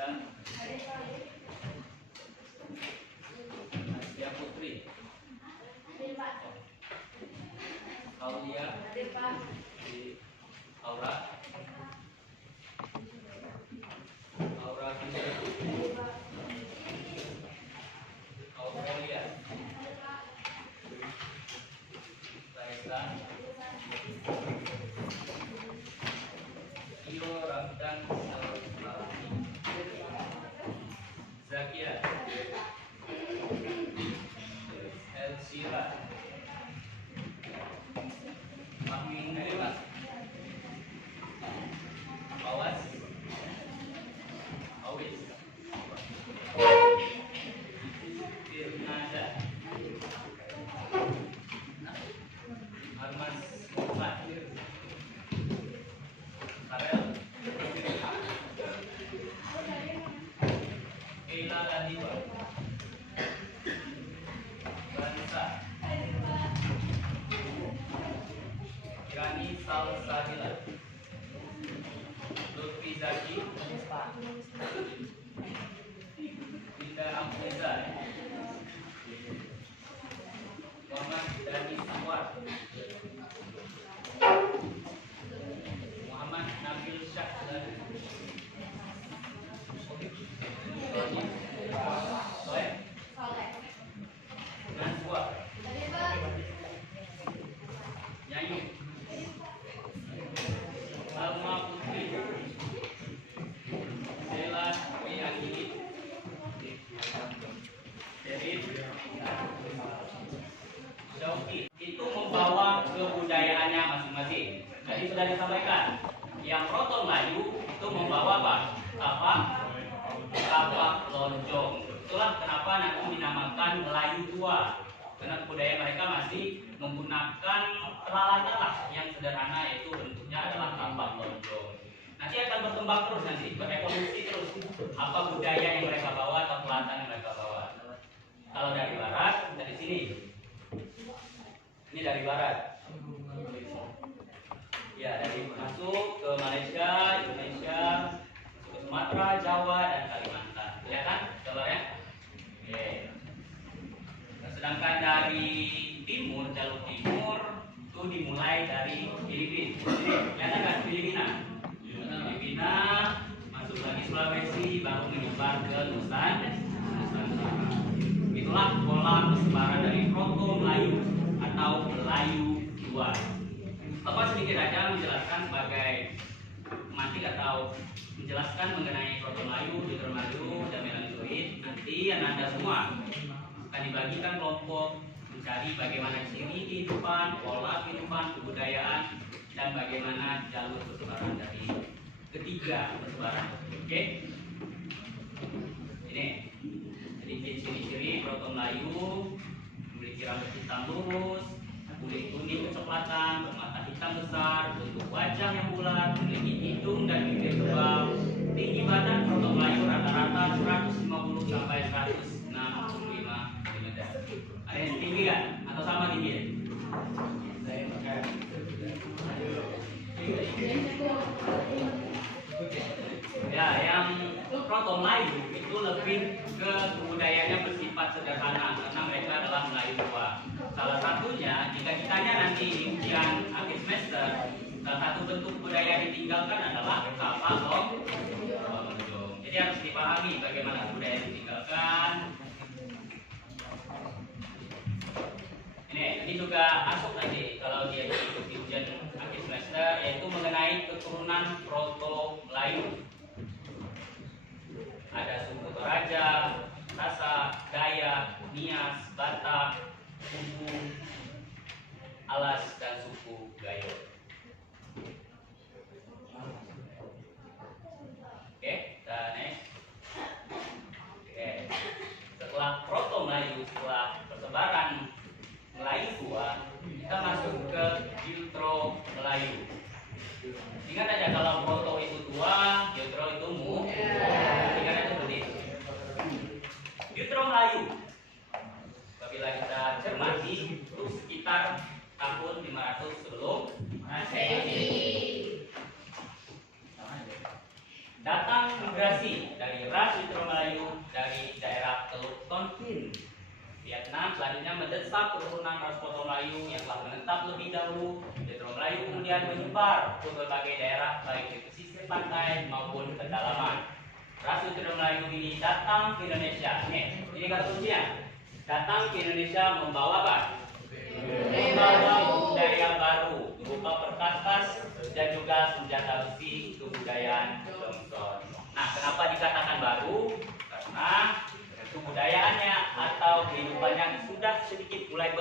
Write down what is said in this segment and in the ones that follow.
Anissa, Asia Putri, Aulia, Aura, Aura Fitri, Aurelia, Raisa, Iyo Ramdan Zakia, Elshira, Amin Nila, Awas, Awis, Firnada, Armas Muhammad, Karel, Keila Ladiwa, Bansa, Irani Salsabila, Lutfi Zaki, Linda Ampuza, Muhammad Dani Sawar, Muhammad Nabil Syahdan, Soleh, Najwa, Nyanyi, Salma Putri, Sela Wiyakini, Derit, Syauki. Itu membawa kebudayaannya masing-masing. Tadi sudah disampaikan, yang Proto Melayu itu membawa apa? Tapak lonjong. Itulah kenapa nanti dinamakan Melayu tua, karena budaya mereka masih menggunakan peralatan lah yang sederhana, yaitu bentuknya adalah tapak lonjong. Nanti akan berkembang terus, nanti berevolusi terus apa budaya yang mereka bawa atau peralatan yang mereka bawa. Kalau dari barat, dari sini, ini dari barat, ya, dari masuk ke Malaysia, Indonesia, masuk ke Sumatera, Jawa, dan Kalimantan, ya kan gambarnya? Oke. Nah, sedangkan dari timur, jalur timur itu dimulai dari Filipina. Kelihatan kan Filipina? Filipina, masuk lagi Sulawesi, baru menyebar ke Nusantara. Itulah pola persebaran dari Proto Melayu atau Melayu tua. Bapak sedikit aja menjelaskan sebagai pemantik atau menjelaskan mengenai Proto Melayu, Judul Melayu, dan Melanzoid. Nanti Anda semua akan dibagikan kelompok mencari bagaimana ciri kehidupan, pola kehidupan, kebudayaan, dan bagaimana jalur persebaran dari ketiga persebaran. Oke? Ini sedikit ciri-ciri Proto Melayu: memiliki rambut hitam lurus, kulit kuning kecoklatan, bermata hitam besar, bentuk wajah yang bulat, memiliki hidung dan bibir tebal. Tinggi badan Proto Melayu rata-rata 150 sampai 165 mm. Ada yang tinggi kan? Atau sama tinggi? Ya, yang Proto Melayu itu lebih ke budayaannya bersifat sederhana karena mereka adalah Melayu tua. Salah satunya, jika ditanya nanti di ujian akhir semester, salah satu bentuk budaya ditinggalkan adalah tapak lonjong. Jadi harus dipahami bagaimana budaya ditinggalkan. Ini juga masuk nanti kalau dia ikut di ujian akhir semester, yaitu mengenai keturunan Proto Melayu. Ada suku Toraja, Sasak, Dayak, Nias, Batak, suku Alas, dan suku Gayo. Oke, kita next. Oke, setelah Proto Melayu, setelah persebaran Melayu tua, kita masuk ke Jutro Melayu. Ingat aja, kalau Proto itu tua, migrasi dari ras Jutro Melayu dari daerah Teluk Tonkin, Vietnam selanjutnya mendesak keturunan ras Proto Melayu yang telah menetap lebih dahulu. Jutro Melayu kemudian menyebar ke berbagai daerah baik di pesisir pantai maupun pedalaman. Ras Jutro Melayu ini datang ke Indonesia. Ini kata kuncinya. Datang ke Indonesia membawa apa? Membawa budaya baru berupa perkakas dan juga senjata besi kebudayaan Johnson. Nah, kenapa dikatakan baru? Karena kebudayaannya atau kehidupannya sudah sedikit mulai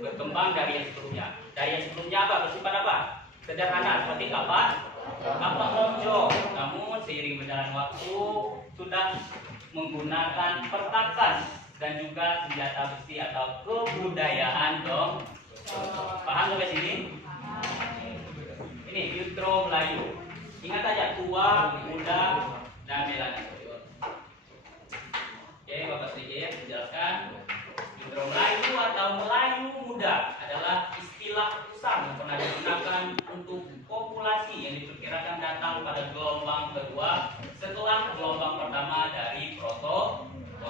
berkembang dari yang sebelumnya. Dari yang sebelumnya apa? Bersifat apa? Sederhana seperti kapak lonjong. Namun seiring berjalan waktu sudah menggunakan perkakas dan juga senjata besi atau kebudayaan dong. Paham sampai sini? Ini Jutro Melayu. Ingat aja, tua, muda, dan melani. Oke, Bapak sedikit menjelaskan. Jutro Melayu atau Melayu muda adalah istilah usang yang pernah digunakan untuk populasi yang diperkirakan datang pada gelombang kedua setelah gelombang pertama dari Proto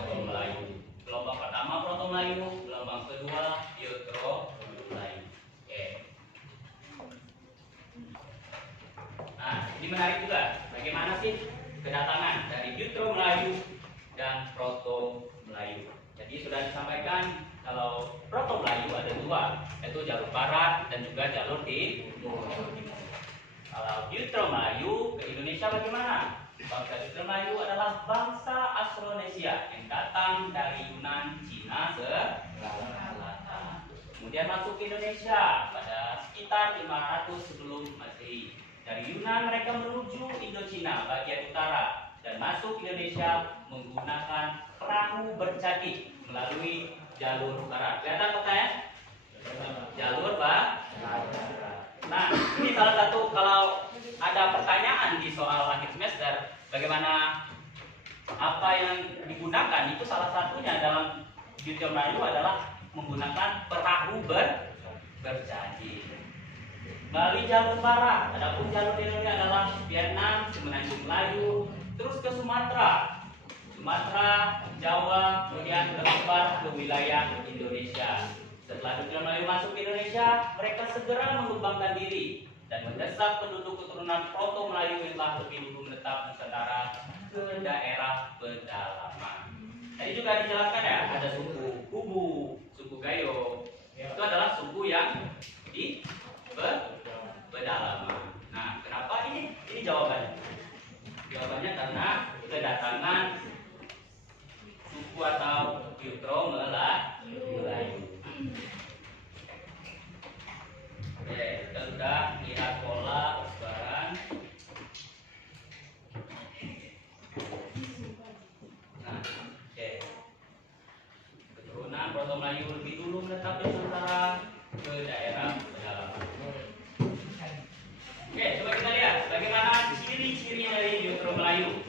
Melayu. Gelombang pertama Proto Melayu, gelombang kedua Jutro Melayu. Oke. Nah, ini menarik juga. Bagaimana sih kedatangan dari Jutro Melayu dan Proto Melayu? Jadi sudah disampaikan kalau Proto Melayu ada dua, yaitu jalur barat dan juga jalur timur. Kalau Jutro Melayu ke Indonesia bagaimana? Bangsa Jutro Melayu adalah bangsa Austronesia yang datang dari Yunan, Cina selatan. Kemudian masuk ke Indonesia pada sekitar 500 sebelum Masehi. Dari Yunan mereka menuju Indochina bagian utara dan masuk Indonesia menggunakan perahu bercaki melalui jalur barat. Kelihatan petanya? Jalur barat. Nah, ini salah satu kalau ada pertanyaan di soal akhir semester, bagaimana apa yang digunakan itu salah satunya dalam Jutro Melayu adalah menggunakan perahu bercaki melalui jalur barat. Adapun jalur Indonesia adalah Vietnam, Semenanjung Melayu, terus ke Sumatera, Jawa, kemudian berlebar ke wilayah Indonesia. Setelah Jutro Melayu masuk ke Indonesia, mereka segera mengembangkan diri dan mendesak penduduk keturunan Proto Melayu yang telah lebih dulu menetap Nusantara ke daerah pedalaman. Tadi juga dijelaskan ya, ada suku Kubu, suku Gayo. Itu adalah suku yang di pedalaman. Nah, kenapa ini? Ini jawabannya. Jawabannya karena kedatangan suku atau Jutro Melayu. Oke, kita sudah lihat pola persebaran. Nah, oke. Keturunan Proto Melayu lebih dulu menetap di Nusantara ke daerah pedalaman. Oke, coba kita lihat bagaimana ciri-ciri dari Jutro Melayu.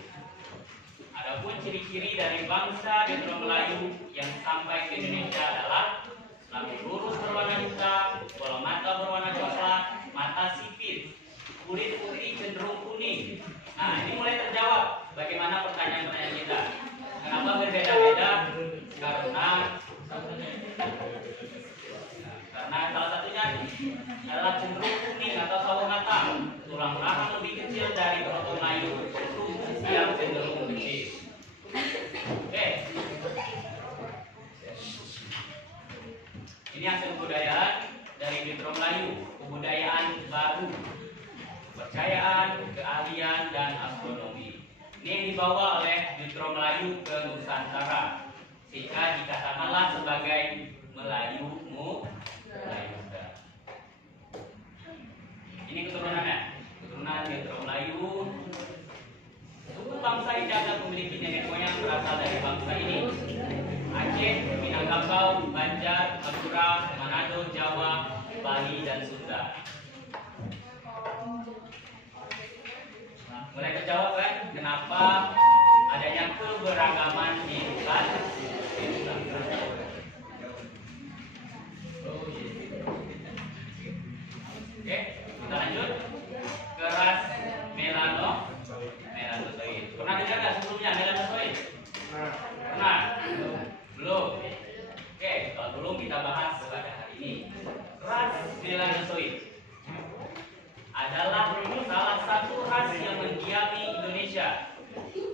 Adapun ciri-ciri dari bangsa Jutro Melayu yang sampai ke Indonesia adalah rambut lurus berwarna hitam, bola mata berwarna coklat, mata sipit, kulit putih cenderung kuning. Nah, ini mulai terjawab bagaimana pertanyaan-pertanyaan kita. Kenapa berbeda-beda? Karena salah satunya adalah cenderung kuning atau sawo matang. Tulang rahang lebih kecil dari Proto Melayu, yang cenderung kecil. Oke. Ini hasil kebudayaan dari Jutro Melayu, kebudayaan baru, kepercayaan, keahlian, dan astronomi. Ini yang dibawa oleh Jutro Melayu ke Nusantara, sehingga dikatakanlah sebagai Melayu muda. Ini keturunannya, keturunan Jutro Melayu. Suku bangsa ini ada memiliki nenek moyang berasal dari bangsa ini: Aceh, Minangkabau, Banjar, Madura, Manado, Jawa, Bali, dan Sunda. Mulai terjawab kan kenapa adanya keberagaman di Nusantara. Oke, kita lanjut ke ras melanosoid. Pernah dengar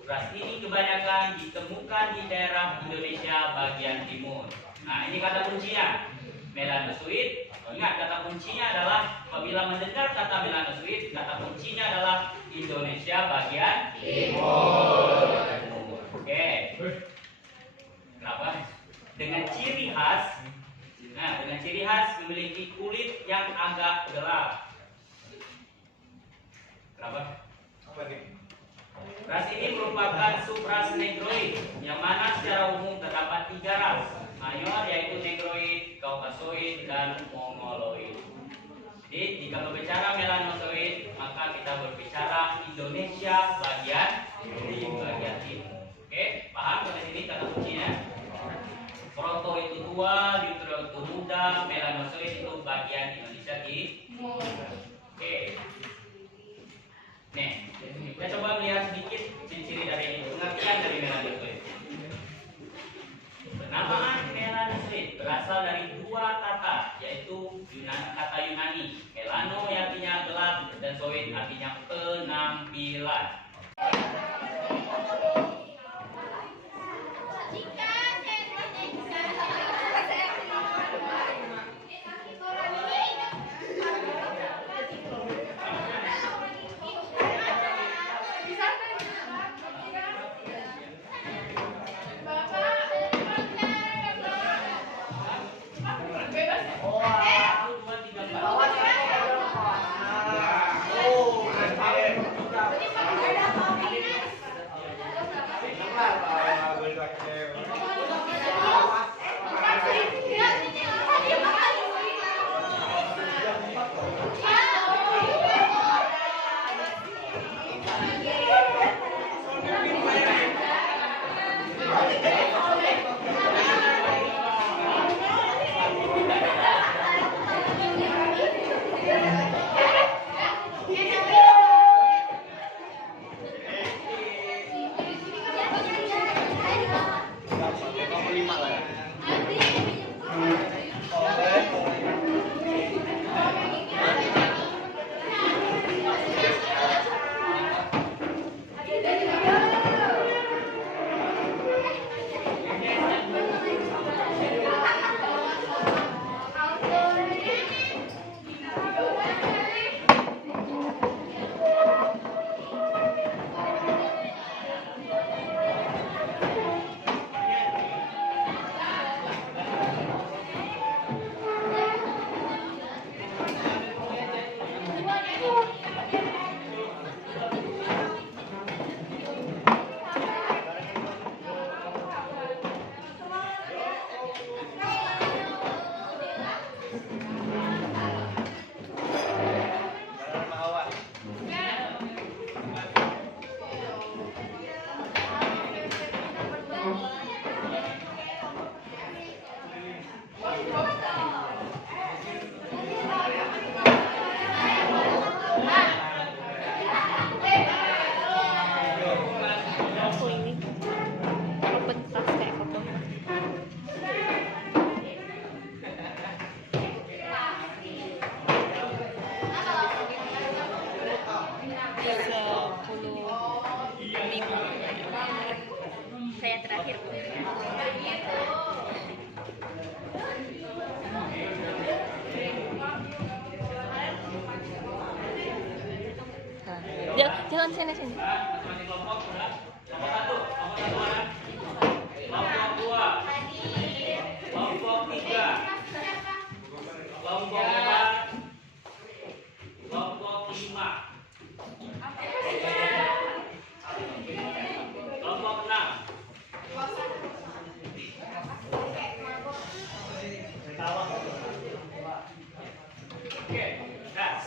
Ras ini kebanyakan ditemukan di daerah Indonesia bagian timur. Nah, ini kata kuncinya. Melanosoid. Ingat, kata kuncinya adalah apabila mendengar kata melanosoid, kata kuncinya adalah Indonesia bagian timur. Oke. Kenapa? Dengan ciri khas. Nah, dengan ciri khas memiliki kulit yang agak gelap. Kenapa? Apa nih? Ras ini merupakan subras negroid, yang mana secara umum terdapat 3 ras mayor, yaitu negroid, kaukasoid, dan mongoloid. Jadi jika berbicara melanosoid, maka kita berbicara Indonesia bagian timur. Oke, paham sampai sini kata kuncinya? Proto itu tua, neutro itu muda, melanosoid itu bagian Indonesia timur. Oke. Nih, kita coba melihat sedikit ciri-ciri dari pengertian dari melanosoid. Penamaan melanosoid berasal dari 2 kata, yaitu kata Yunani, melano yang artinya gelap dan soid artinya penampilan. Saya terakhir. Jangan sini. Masing-masing kelompok sudah. Kelompok 1 mana? Kelompok 2, kelompok 3, kelompok 4, kelompok 5, kelompok 6. Oke, gas.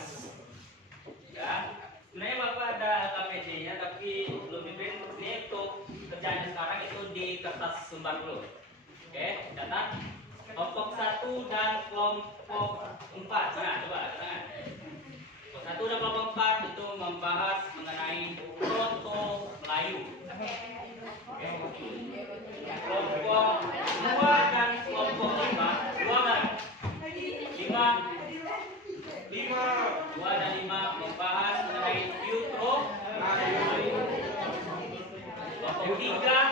Ya, sebenarnya Bapak ada KPJ-nya, tapi belum diprint. Ini untuk kerjaan sekarang itu di kertas sumbar dulu. Oke, catat. Kelompok 1 dan kelompok 4. Nah, coba tangan. Kelompok 1 dan kelompok 4 itu membahas mengenai proto Melayu. Kelompok 2 dan kelompok 5, 2 bareng. 2 dan 5 membahas mengenai Neutro Melayu. Yang tiga